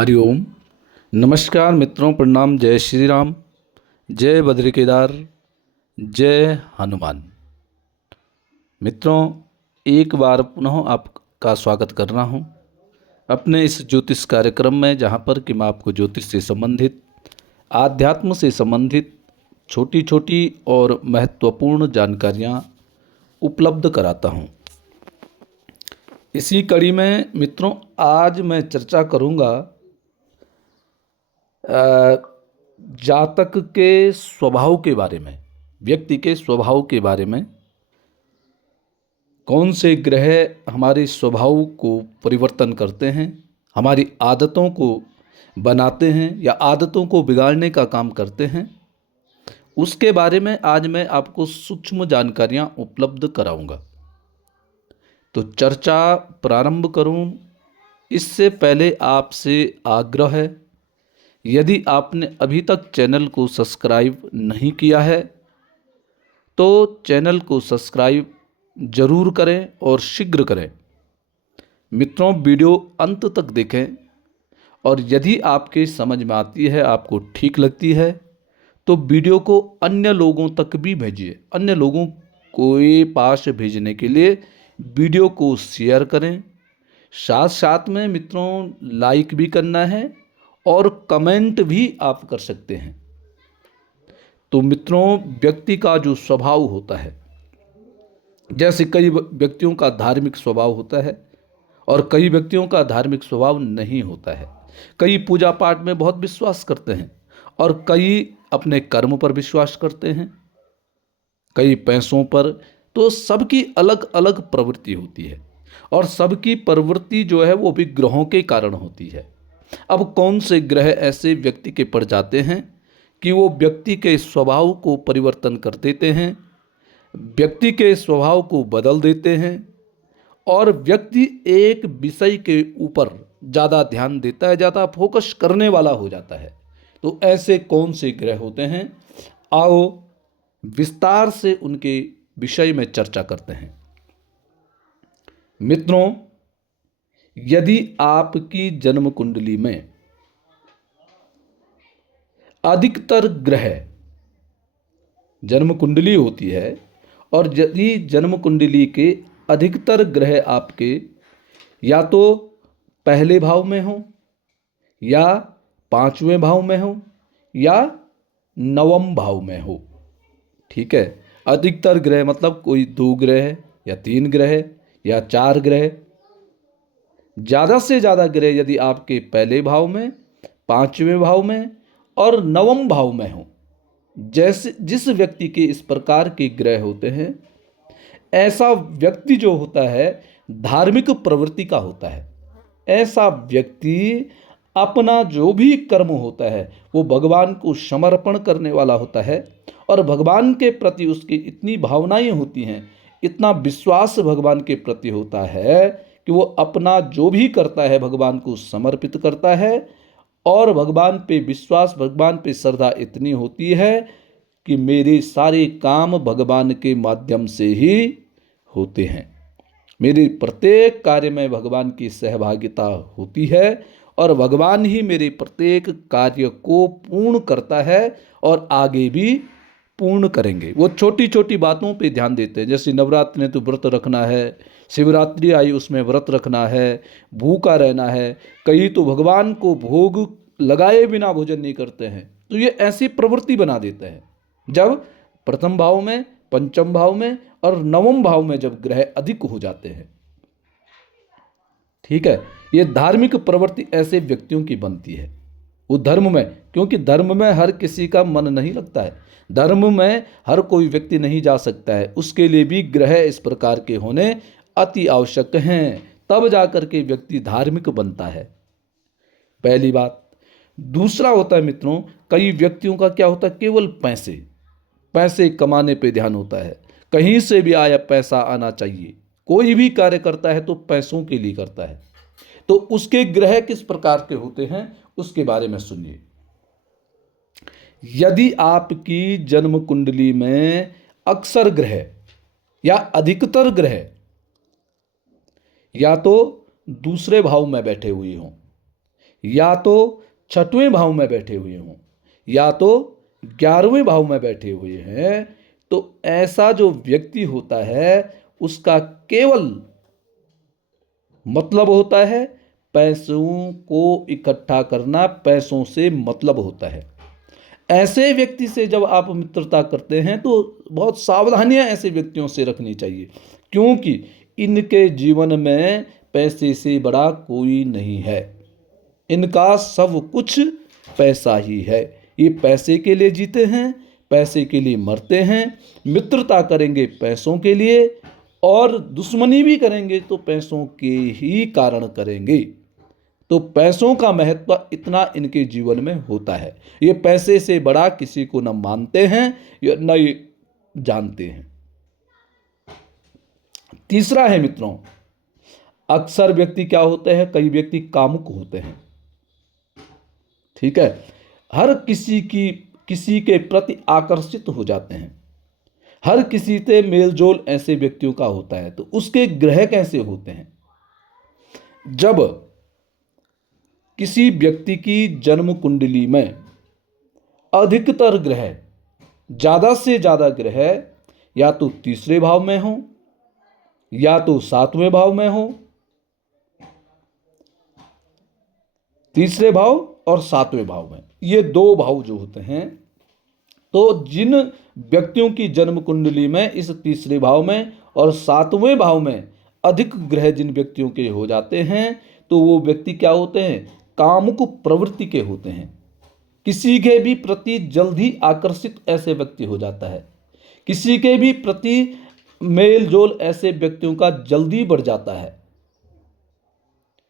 हरिओम। नमस्कार मित्रों, प्रणाम। जय श्री राम, जय बद्री केदार, जय हनुमान। मित्रों, एक बार पुनः आपका स्वागत कर रहा हूँ अपने इस ज्योतिष कार्यक्रम में, जहाँ पर कि मैं आपको ज्योतिष से संबंधित, आध्यात्म से संबंधित छोटी छोटी और महत्वपूर्ण जानकारियाँ उपलब्ध कराता हूँ। इसी कड़ी में मित्रों, आज मैं चर्चा करूँगा जातक के स्वभाव के बारे में, व्यक्ति के स्वभाव के बारे में। कौन से ग्रह हमारे स्वभाव को परिवर्तन करते हैं, हमारी आदतों को बनाते हैं या आदतों को बिगाड़ने का काम करते हैं, उसके बारे में आज मैं आपको सूक्ष्म जानकारियां उपलब्ध कराऊंगा। तो चर्चा प्रारंभ करूं इससे पहले आपसे आग्रह है, यदि आपने अभी तक चैनल को सब्सक्राइब नहीं किया है तो चैनल को सब्सक्राइब जरूर करें और शीघ्र करें। मित्रों, वीडियो अंत तक देखें और यदि आपके समझ में आती है, आपको ठीक लगती है, तो वीडियो को अन्य लोगों तक भी भेजिए। अन्य लोगों को पास भेजने के लिए वीडियो को शेयर करें। साथ साथ में मित्रों लाइक भी करना है और कमेंट भी आप कर सकते हैं। तो मित्रों, व्यक्ति का जो स्वभाव होता है, जैसे कई व्यक्तियों का धार्मिक स्वभाव होता है और कई व्यक्तियों का धार्मिक स्वभाव नहीं होता है। कई पूजा पाठ में बहुत विश्वास करते हैं और कई अपने कर्म पर विश्वास करते हैं, कई पैसों पर। तो सबकी अलग अलग प्रवृत्ति होती है और सबकी प्रवृत्ति जो है वो भी ग्रहों के कारण होती है। अब कौन से ग्रह ऐसे व्यक्ति के पड़ जाते हैं कि वो व्यक्ति के स्वभाव को परिवर्तन कर देते हैं, व्यक्ति के स्वभाव को बदल देते हैं और व्यक्ति एक विषय के ऊपर ज़्यादा ध्यान देता है, ज़्यादा फोकस करने वाला हो जाता है। तो ऐसे कौन से ग्रह होते हैं, आओ विस्तार से उनके विषय में चर्चा करते हैं। मित्रों, यदि आपकी जन्म कुंडली में अधिकतर ग्रह, जन्म कुंडली होती है और यदि जन्म कुंडली के अधिकतर ग्रह आपके या तो पहले भाव में हो या पांचवें भाव में हो या नवम भाव में हो, ठीक है। अधिकतर ग्रह मतलब कोई 2 ग्रह या 3 ग्रह या 4 ग्रह, ज़्यादा से ज़्यादा ग्रह यदि आपके पहले भाव में, पांचवें भाव में और नवम भाव में हो, जैसे जिस व्यक्ति के इस प्रकार के ग्रह होते हैं, ऐसा व्यक्ति जो होता है धार्मिक प्रवृत्ति का होता है। ऐसा व्यक्ति अपना जो भी कर्म होता है वो भगवान को समर्पण करने वाला होता है और भगवान के प्रति उसकी इतनी भावनाएं होती हैं, इतना विश्वास भगवान के प्रति होता है कि वो अपना जो भी करता है भगवान को समर्पित करता है और भगवान पे विश्वास, भगवान पे श्रद्धा इतनी होती है कि मेरे सारे काम भगवान के माध्यम से ही होते हैं। मेरे प्रत्येक कार्य में भगवान की सहभागिता होती है और भगवान ही मेरे प्रत्येक कार्य को पूर्ण करता है और आगे भी पूर्ण करेंगे। वो छोटी छोटी बातों पे ध्यान देते हैं, जैसे नवरात्रि में तो व्रत रखना है, शिवरात्रि आई उसमें व्रत रखना है, भूखा रहना है। कई तो भगवान को भोग लगाए बिना भोजन नहीं करते हैं। तो ये ऐसी प्रवृत्ति बना देते हैं। जब प्रथम भाव में, पंचम भाव में और नवम भाव में जब ग्रह अधिक हो जाते हैं, ठीक है, ये धार्मिक प्रवृत्ति ऐसे व्यक्तियों की बनती है। वो धर्म में, क्योंकि धर्म में हर किसी का मन नहीं लगता है, धर्म में हर कोई व्यक्ति नहीं जा सकता है, उसके लिए भी ग्रह इस प्रकार के होने अति आवश्यक हैं, तब जाकर के व्यक्ति धार्मिक बनता है। पहली बात। दूसरा होता है मित्रों, कई व्यक्तियों का क्या होता है, केवल पैसे, पैसे कमाने पे ध्यान होता है। कहीं से भी आया पैसा आना चाहिए, कोई भी कार्य करता है तो पैसों के लिए करता है। तो उसके ग्रह किस प्रकार के होते हैं उसके बारे में सुनिए। यदि आपकी जन्म कुंडली में अक्सर ग्रह या अधिकतर ग्रह या तो दूसरे भाव में बैठे हुए हों या तो 6वें भाव में बैठे हुए हों या तो 11वें भाव में बैठे हुए हैं, तो ऐसा जो व्यक्ति होता है उसका केवल मतलब होता है पैसों को इकट्ठा करना, पैसों से मतलब होता है। ऐसे व्यक्ति से जब आप मित्रता करते हैं तो बहुत सावधानियां ऐसे व्यक्तियों से रखनी चाहिए, क्योंकि इनके जीवन में पैसे से बड़ा कोई नहीं है। इनका सब कुछ पैसा ही है। ये पैसे के लिए जीते हैं, पैसे के लिए मरते हैं। मित्रता करेंगे पैसों के लिए और दुश्मनी भी करेंगे तो पैसों के ही कारण करेंगे। तो पैसों का महत्व इतना इनके जीवन में होता है। ये पैसे से बड़ा किसी को न मानते हैं या न ये जानते हैं। तीसरा है मित्रों, अक्सर व्यक्ति क्या होते हैं, कई व्यक्ति कामुक होते हैं। ठीक है, हर किसी के प्रति आकर्षित हो जाते हैं। हर किसी से मेलजोल ऐसे व्यक्तियों का होता है। तो उसके ग्रह कैसे होते हैं? जब किसी व्यक्ति की जन्म कुंडली में अधिकतर ग्रह, ज्यादा से ज्यादा ग्रह या तो तीसरे भाव में हो या तो 7वें भाव में हो, तीसरे भाव और 7वें भाव में, ये दो भाव जो होते हैं, तो जिन व्यक्तियों की जन्म कुंडली में इस तीसरे भाव में और 7वें भाव में अधिक ग्रह जिन व्यक्तियों के हो जाते हैं, तो वो व्यक्ति क्या होते हैं, कामुक प्रवृत्ति के होते हैं। किसी के भी प्रति जल्द ही आकर्षित ऐसे व्यक्ति हो जाता है। किसी के भी प्रति मेल जोल ऐसे व्यक्तियों का जल्दी बढ़ जाता है।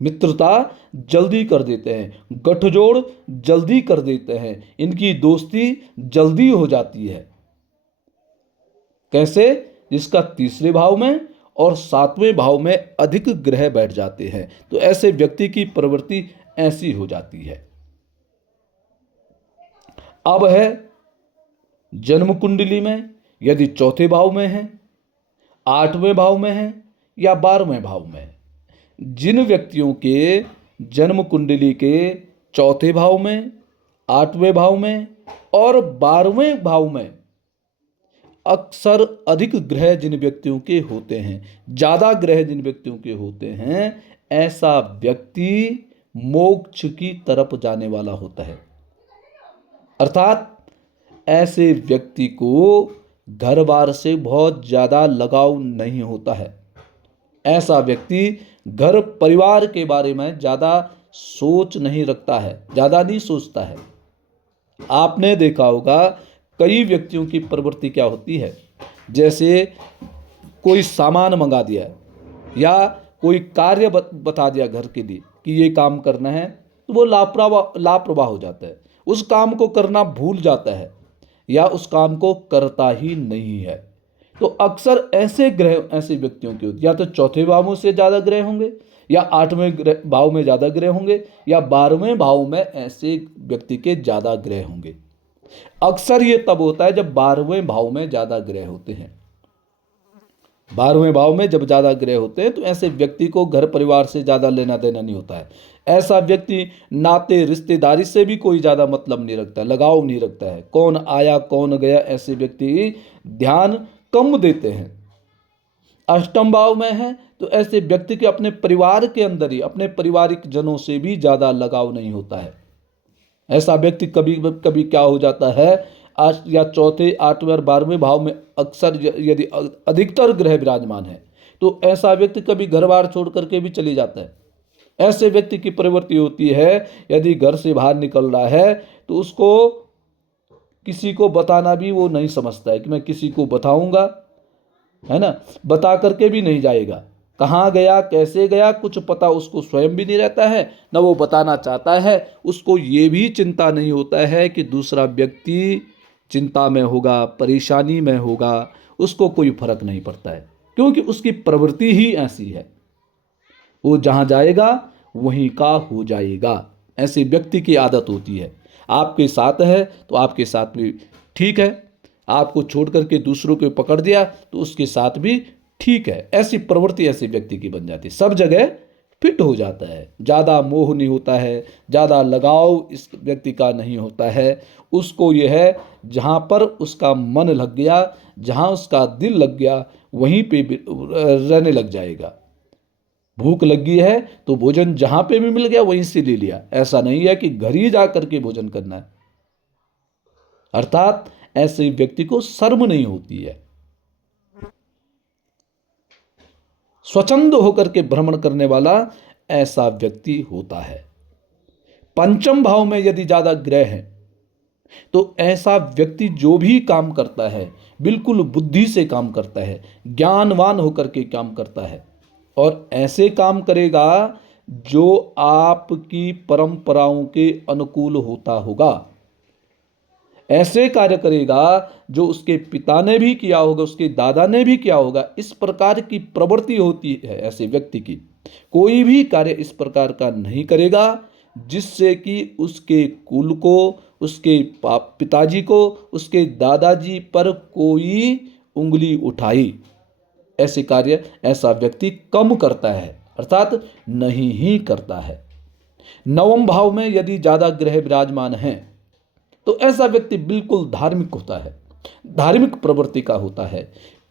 मित्रता जल्दी कर देते हैं, गठजोड़ जल्दी कर देते हैं, इनकी दोस्ती जल्दी हो जाती है। कैसे? जिसका तीसरे भाव में और 7वें भाव में अधिक ग्रह बैठ जाते हैं, तो ऐसे व्यक्ति की प्रवृत्ति ऐसी हो जाती है। अब है जन्म कुंडली में यदि चौथे भाव में है, 8वें भाव में है या 12वें भाव में, जिन व्यक्तियों के जन्म कुंडली के चौथे भाव में, 8वें भाव में और 12वें भाव में अक्सर अधिक ग्रह जिन व्यक्तियों के होते हैं, ज्यादा ग्रह जिन व्यक्तियों के होते हैं, ऐसा व्यक्ति मोक्ष की तरफ जाने वाला होता है। अर्थात ऐसे व्यक्ति को घर बार से बहुत ज्यादा लगाव नहीं होता है। ऐसा व्यक्ति घर परिवार के बारे में ज्यादा सोच नहीं रखता है, ज्यादा नहीं सोचता है। आपने देखा होगा कई व्यक्तियों की प्रवृत्ति क्या होती है, जैसे कोई सामान मंगा दिया या कोई कार्य बता दिया घर के लिए कि ये काम करना है, तो वो लापरवाह हो जाता है, उस काम को करना भूल जाता है या उस काम को करता ही नहीं है। तो अक्सर ऐसे ग्रह ऐसे व्यक्तियों के होते, या तो चौथे भाव से ज़्यादा ग्रह होंगे या 8वें भाव में ज़्यादा ग्रह होंगे या 12वें भाव में ऐसे व्यक्ति के ज़्यादा ग्रह होंगे। अक्सर ये तब होता है जब 12वें भाव में ज़्यादा ग्रह होते हैं। 12वें भाव में जब ज़्यादा ग्रह होते हैं तो ऐसे व्यक्ति को घर परिवार से ज़्यादा लेना देना नहीं होता है। ऐसा व्यक्ति नाते रिश्तेदारी से भी कोई ज़्यादा मतलब नहीं रखता, लगाव नहीं रखता है। कौन आया कौन गया ऐसे व्यक्ति ध्यान कम देते हैं। 8वें भाव में है तो ऐसे व्यक्ति के अपने परिवार के अंदर ही अपने पारिवारिक जनों से भी ज़्यादा लगाव नहीं होता है। ऐसा व्यक्ति कभी कभी क्या हो जाता है, आज या चौथे 8वें और 12वें भाव में अक्सर यदि अधिकतर ग्रह विराजमान है तो ऐसा व्यक्ति कभी घर बार छोड़ करके भी चले जाता है। ऐसे व्यक्ति की प्रवृत्ति होती है यदि घर से बाहर निकल रहा है तो उसको किसी को बताना भी वो नहीं समझता है कि मैं किसी को बताऊंगा, है ना, बता करके भी नहीं जाएगा। कहाँ गया कैसे गया कुछ पता उसको स्वयं भी नहीं रहता है, न वो बताना चाहता है। उसको ये भी चिंता नहीं होता है कि दूसरा व्यक्ति चिंता में होगा, परेशानी में होगा, उसको कोई फर्क नहीं पड़ता है, क्योंकि उसकी प्रवृत्ति ही ऐसी है। वो जहाँ जाएगा वहीं का हो जाएगा। ऐसे व्यक्ति की आदत होती है। आपके साथ है तो आपके साथ भी ठीक है, आपको छोड़ करके दूसरों को पकड़ दिया तो उसके साथ भी ठीक है। ऐसी प्रवृत्ति ऐसे व्यक्ति की बन जाती है, सब जगह फिट हो जाता है, ज़्यादा मोह नहीं होता है, ज़्यादा लगाव इस व्यक्ति का नहीं होता है। उसको यह है जहाँ पर उसका मन लग गया, जहाँ उसका दिल लग गया, वहीं पे रहने लग जाएगा। भूख लगी है तो भोजन जहाँ पे भी मिल गया वहीं से ले लिया, ऐसा नहीं है कि घर ही जा करके भोजन करना है। अर्थात ऐसे व्यक्ति को शर्म नहीं होती है। स्वच्छंद होकर के भ्रमण करने वाला ऐसा व्यक्ति होता है। पंचम भाव में यदि ज्यादा ग्रह है तो ऐसा व्यक्ति जो भी काम करता है बिल्कुल बुद्धि से काम करता है, ज्ञानवान होकर के काम करता है और ऐसे काम करेगा जो आपकी परंपराओं के अनुकूल होता होगा। ऐसे कार्य करेगा जो उसके पिता ने भी किया होगा, उसके दादा ने भी किया होगा। इस प्रकार की प्रवृत्ति होती है ऐसे व्यक्ति की। कोई भी कार्य इस प्रकार का नहीं करेगा जिससे कि उसके कुल को, उसके पिताजी को, उसके दादाजी पर कोई उंगली उठाई। ऐसे कार्य ऐसा व्यक्ति कम करता है, अर्थात नहीं ही करता है। नवम भाव में यदि ज्यादा ग्रह विराजमान हैं तो ऐसा व्यक्ति बिल्कुल धार्मिक होता है, धार्मिक प्रवृत्ति का होता है।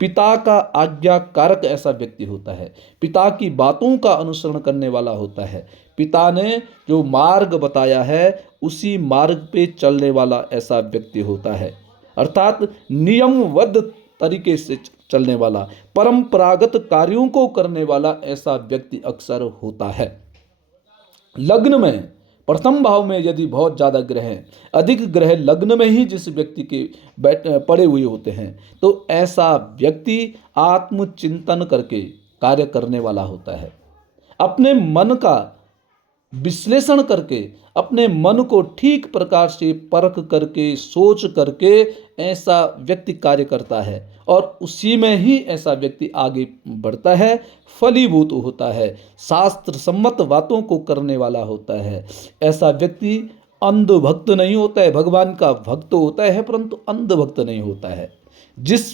पिता का आज्ञाकारक ऐसा व्यक्ति होता है, पिता की बातों का अनुसरण करने वाला होता है। पिता ने जो मार्ग बताया है उसी मार्ग पे चलने वाला ऐसा व्यक्ति होता है, अर्थात नियमबद्ध तरीके से चलने वाला, परंपरागत कार्यों को करने वाला ऐसा व्यक्ति अक्सर होता है। लग्न में प्रथम भाव में यदि बहुत ज़्यादा ग्रह हैं, अधिक ग्रह लग्न में ही जिस व्यक्ति के पड़े हुए होते हैं तो ऐसा व्यक्ति आत्मचिंतन करके कार्य करने वाला होता है। अपने मन का विश्लेषण करके, अपने मन को ठीक प्रकार से परख करके, सोच करके ऐसा व्यक्ति कार्य करता है और उसी में ही ऐसा व्यक्ति आगे बढ़ता है, फलीभूत होता है, शास्त्र सम्मत बातों को करने वाला होता है। ऐसा व्यक्ति अंधभक्त नहीं होता है, भगवान का भक्त होता है परंतु अंधभक्त नहीं होता है। जिस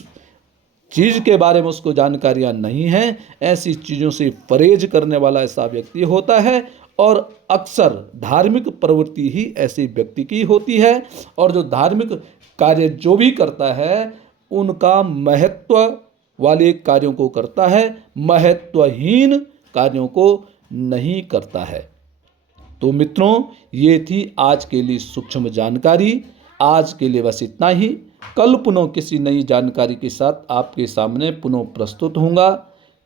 चीज़ के बारे में उसको जानकारियां नहीं हैं ऐसी चीज़ों से परहेज करने वाला ऐसा व्यक्ति होता है और अक्सर धार्मिक प्रवृत्ति ही ऐसे व्यक्ति की होती है और जो धार्मिक कार्य जो भी करता है उनका महत्व वाले कार्यों को करता है, महत्वहीन कार्यों को नहीं करता है। तो मित्रों, ये थी आज के लिए सूक्ष्म जानकारी। आज के लिए बस इतना ही। कल पुनः किसी नई जानकारी के साथ आपके सामने पुनः प्रस्तुत होऊंगा।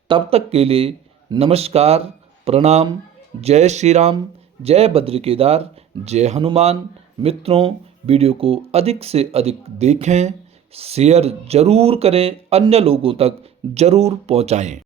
तब तक के लिए नमस्कार, प्रणाम, जय श्री राम, जय बद्री केदार, जय हनुमान। मित्रों, वीडियो को अधिक से अधिक देखें, शेयर जरूर करें, अन्य लोगों तक जरूर पहुंचाएं।